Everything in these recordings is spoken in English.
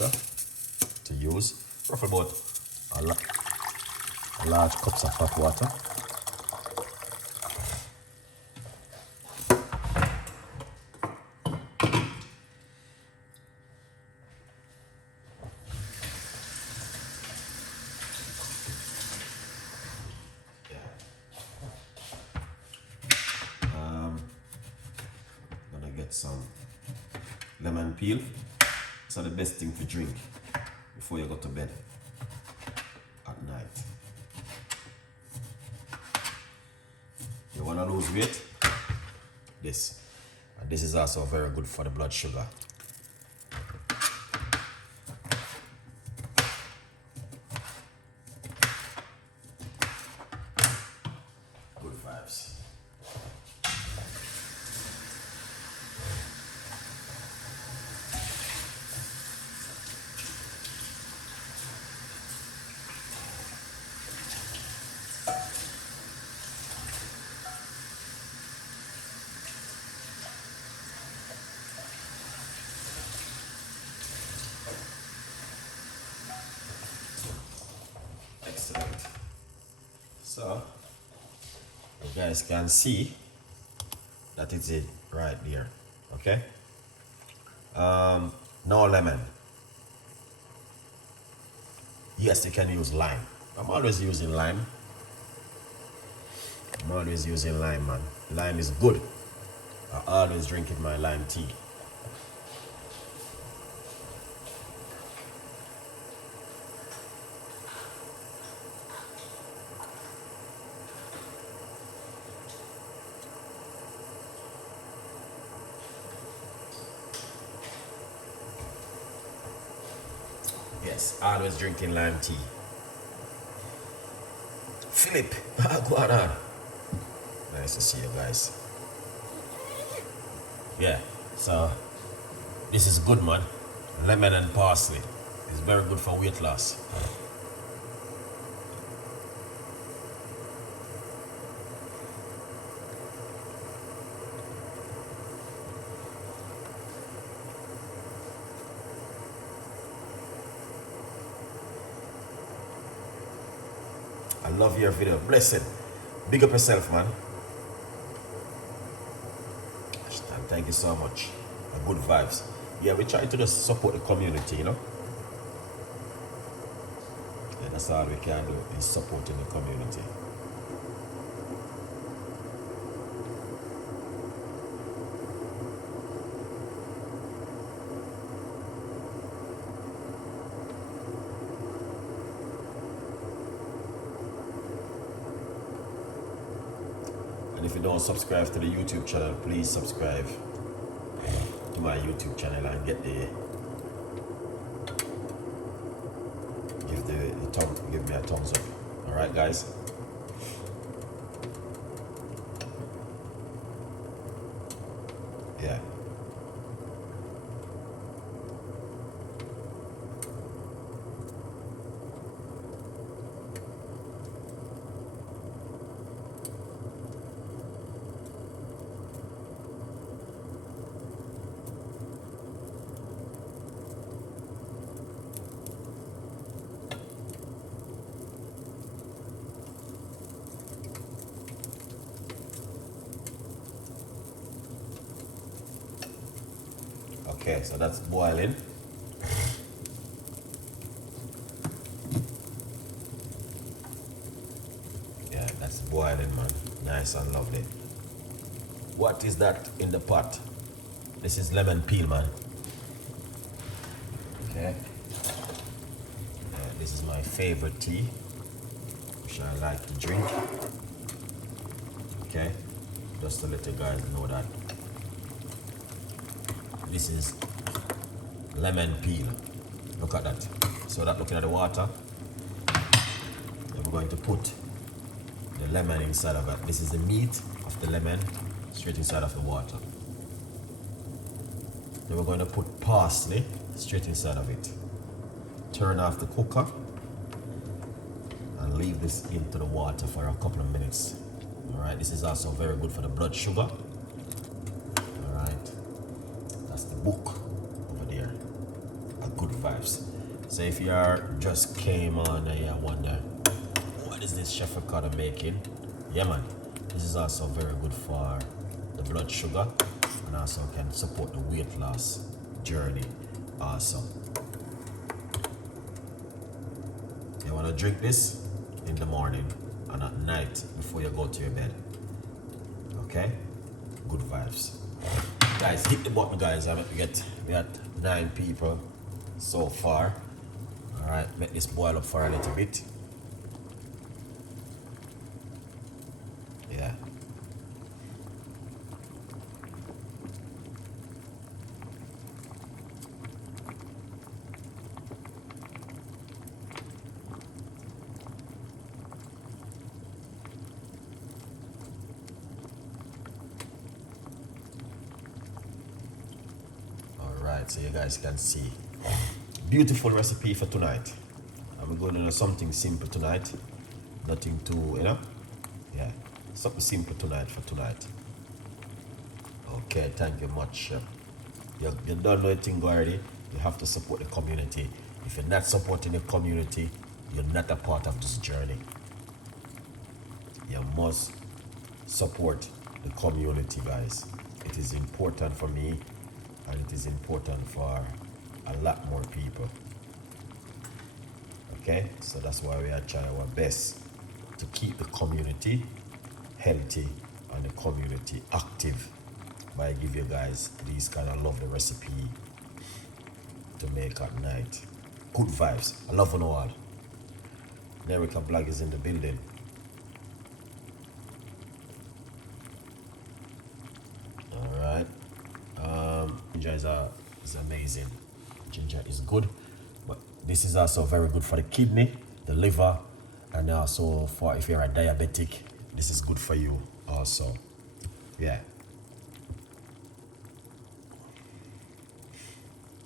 water to use. Roughly about a large cups of hot water. Gonna get some lemon peel. It's the best thing to drink before you go to bed at night. You wanna lose weight? This. And this is also very good for the blood sugar. Good vibes. Excellent. So, you guys can see that it's it right there. Okay? No lemon. Yes, you can use lime. I'm always using lime. Man. Lime is good. I always drink my lime tea. Yes, always drinking lime tea. Philip, go on. Nice to see you guys. Yeah, so this is good, man. Lemon and parsley. It's very good for weight loss. I love your video. Blessed. Big up yourself, man. Thank you so much. Good vibes. Yeah, we try to just support the community, you know. Yeah, that's all we can do, is supporting the community. And if you don't subscribe to the YouTube channel, please subscribe to my YouTube channel and get the give me a thumbs up. Alright guys? Yeah. Okay, so that's boiling. Yeah, that's boiling, man. Nice and lovely. What is that in the pot? This is lemon peel, man. Okay. This is my favorite tea, which I like to drink. Okay, just to let you guys know that this is lemon peel. Look at that. So that, looking at the water, then we're going to put the lemon inside of it. This is the meat of the lemon straight inside of the water. Then we're going to put parsley straight inside of it. Turn off the cooker and leave this into the water for a couple of minutes. Alright, this is also very good for the blood sugar. Alright, that's the book over there. A good vibes. vibes. So if you are just came on and you wonder, what is this Chef Ricardo making? Yeah man, this is also very good for the blood sugar and also can support the weight loss journey also. You want to drink this in the morning and at night before you go to your bed. Okay? Good vibes. Guys, hit the button, guys. We got 9 people so far. Alright, make this boil up for a little bit. Yeah. Alright, so you guys can see. Beautiful recipe for tonight. I'm going to do something simple tonight. Nothing too, yeah, something simple tonight for tonight. Okay, thank you much, Chef. You don't know anything already. You have to support the community. If you're not supporting the community, you're not a part of this journey. You must support the community, guys. It is important for me and it is important for a lot more people. Okay, so that's why we are trying our best to keep the community healthy and the community active by give you guys these kind of lovely recipe to make at night. Good vibes. I love you all. America Blog is in the building. Alright. Ginger is amazing. Ginger is good. But this is also very good for the kidney, the liver, and also for if you're a diabetic, this is good for you also. Yeah.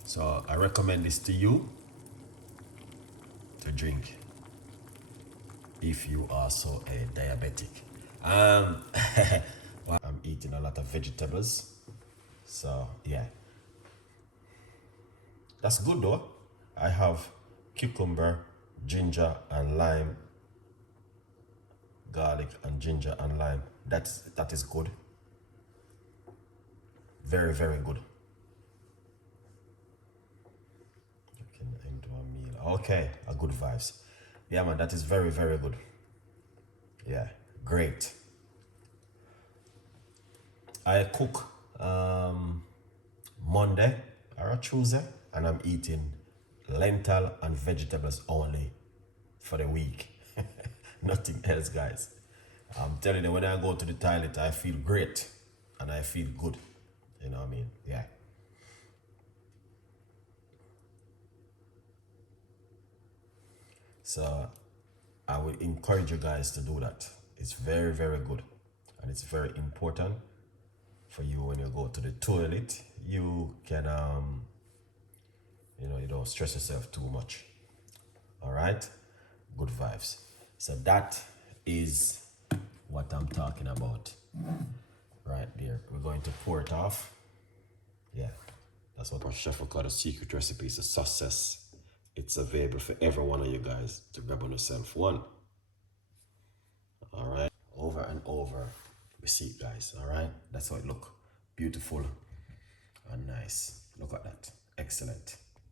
So I recommend this to you to drink if you are also a diabetic. Well, I'm eating a lot of vegetables. So yeah. That's good though. I have cucumber, ginger and lime, garlic and ginger and lime. That is good. Very, very good. Into a meal. Okay, a good vibes. Yeah man, that is very, very good. Yeah, great. I cook Monday or Tuesday and I'm eating lentil and vegetables only for the week. Nothing else, guys. I'm telling you, when I go to the toilet, I feel great and I feel good. You know what I mean? Yeah. So I would encourage you guys to do that. It's very, very good. And it's very important for you when you go to the toilet. You can, you don't stress yourself too much. All right? Good vibes. So that is what I'm talking about right there. We're going to pour it off. Yeah, that's what our Chef Ricardo's secret recipe is, a success. It's available for every one of you guys to grab on yourself one. All right, over and over. We see it, guys. All right, that's how it look. Beautiful and nice. Look at that. Excellent.